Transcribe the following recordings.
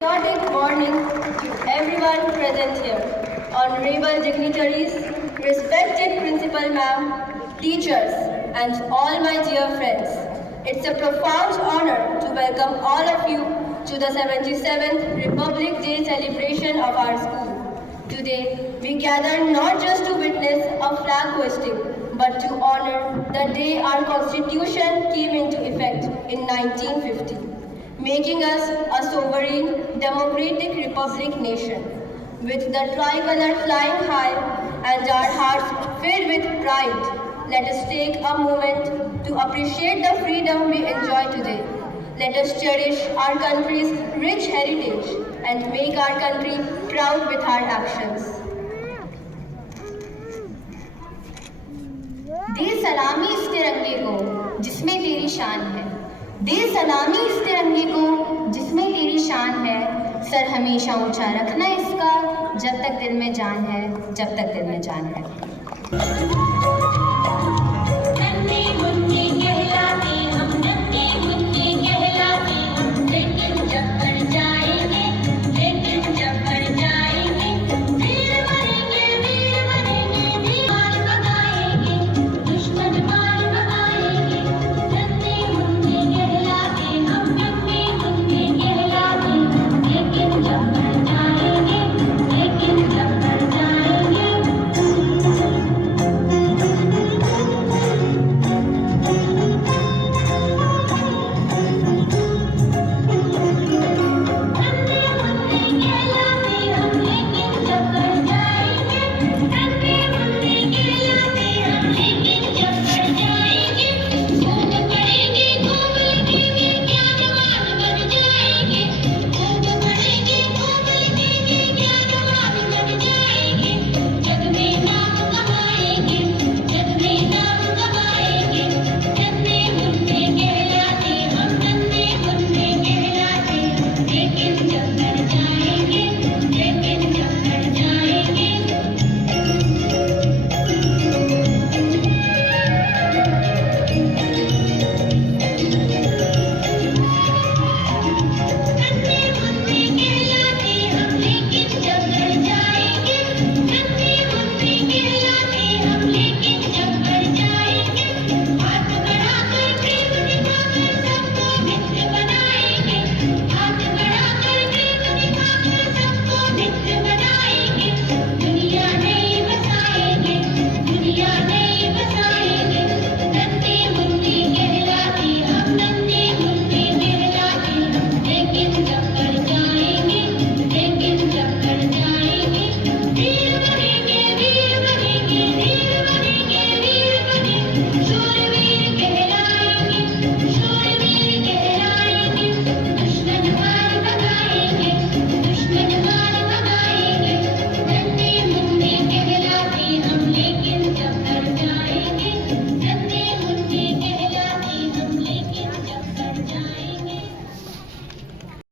Good morning to everyone present here, honorable dignitaries, respected principal ma'am, teachers, and all my dear friends. It's a profound honor to welcome all of you to the 77th Republic Day celebration of our school. Today, we gather not just to witness a flag hoisting, but to honor the day our Constitution came into effect in 1950. Making us a sovereign, democratic republic nation. With the tricolor flying high and our hearts filled with pride, let us take a moment to appreciate the freedom we enjoy today. Let us cherish our country's rich heritage and make our country proud with our actions. दे सलामी इस तिरंगे को जिसमें तेरी शान है, दे सलामी इस तिरंगे को जिसमें तेरी शान है। सर हमेशा ऊंचा रखना इसका, जब तक दिल में जान है, जब तक दिल में जान है। नन्हे मुन्ने कहलाते हम, नन्हे मुन्ने कहलाते हम, लेकिन जब बढ़ जाएंगे, लेकिन जब बढ़ जाएंगे, वीर बनेंगे, वीर बनेंगे, वीर मार भगाएंगे, दुश्मन मार भगाएंगे। नन्हे मुन्ने कहलाते हम, नन्हे मुन्ने कहलाते हम, लेकिन जब बढ़ जाएंगे, लेकिन जब बढ़ जाएंगे।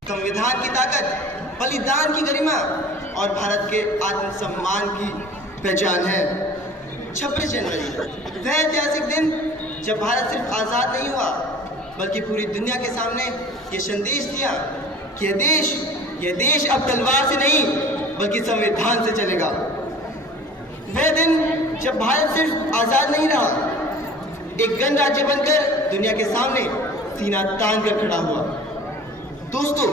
संविधान की ताकत, बलिदान की गरिमा और भारत के आत्मसम्मान की पहचान है। 26 जनवरी वह ऐतिहासिक दिन जब भारत सिर्फ आज़ाद नहीं हुआ, बल्कि पूरी दुनिया के सामने ये संदेश दिया कि यह देश अब तलवार से नहीं बल्कि संविधान से चलेगा। वह दिन जब भारत सिर्फ आज़ाद नहीं रहा, एक गणराज्य बनकर दुनिया के सामने सीना तान कर खड़ा हुआ। दोस्तों,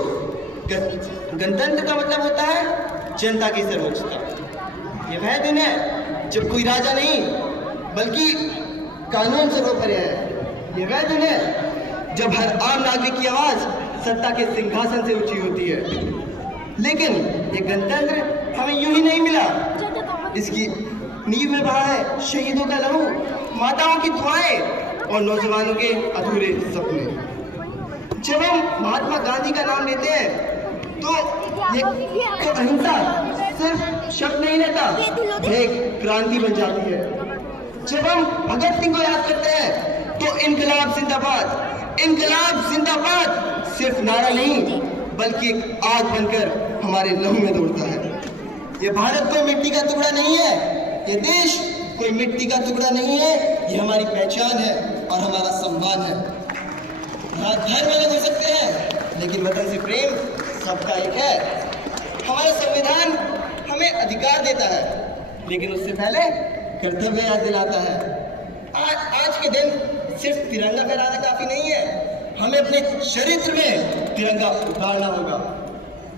गणतंत्र का मतलब होता है जनता की सर्वोच्चता। यह वह दिन है जब कोई राजा नहीं बल्कि कानून सर्वोपरि है। यह वह दिन है जब हर आम नागरिक की आवाज सत्ता के सिंहासन से ऊंची होती है। लेकिन यह गणतंत्र हमें यूं ही नहीं मिला, इसकी नींव में बहा है शहीदों का लहू, माताओं की दुआएं और नौजवानों के अधूरे सपने। जब हम महात्मा गांधी का नाम लेते हैं तो अहिंसा सिर्फ शब्द नहीं रहता, एक क्रांति बन जाती है। जब हम भगत सिंह को याद करते हैं तो इनकलाब जिंदाबाद, इनकलाब जिंदाबाद सिर्फ नारा नहीं बल्कि एक आग बनकर हमारे लहू में दौड़ता है। ये भारत कोई मिट्टी का टुकड़ा नहीं है, ये देश कोई मिट्टी का टुकड़ा नहीं है, ये हमारी पहचान है और हमारा सम्मान है। यहाँ धर्म अलग हो सकते हैं, लेकिन वतन से प्रेम सबका एक है। हमारा संविधान हमें अधिकार देता है, लेकिन उससे पहले कर्तव्य याद दिलाता है। आज के दिन सिर्फ तिरंगा फहराना काफी नहीं है, हमें अपने चरित्र में तिरंगा उतारना होगा।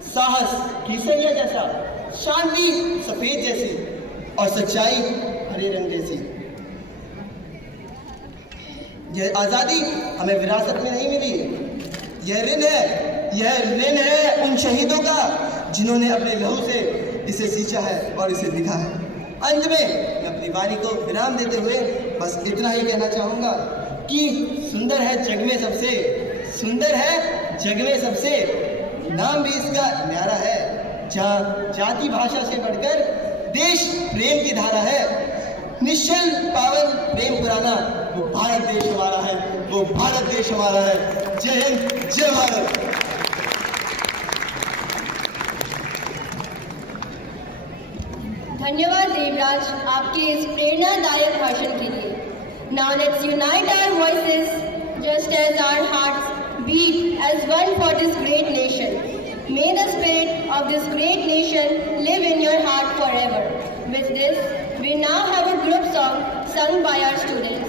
साहस केसरिया जैसा, शांति सफेद जैसी और सच्चाई हरे रंग जैसी। यह आजादी हमें विरासत में नहीं मिली, यह ऋण है उन शहीदों का जिन्होंने अपने लहू से इसे सींचा है और इसे लिखा है। अंत में मैं अपनी वाणी को विराम देते हुए बस इतना ही कहना चाहूँगा कि सुंदर है जग में सबसे, सुंदर है जग में सबसे, नाम भी इसका न्यारा है, जहाँ जाति भाषा से बढ़कर देश प्रेम की धारा है। निश्चल पावन प्रेम पुराना, वो भारत देश हमारा है, वो भारत देश हमारा है। जय हिंद, जय भारत। धन्यवाद देवराज आपके इस प्रेरणादायक भाषण के लिए। Now let's unite our voices just as our hearts beat as one for this great nation. May the spirit of this great nation live in your heart forever. With this, we now have a group song sung by our students.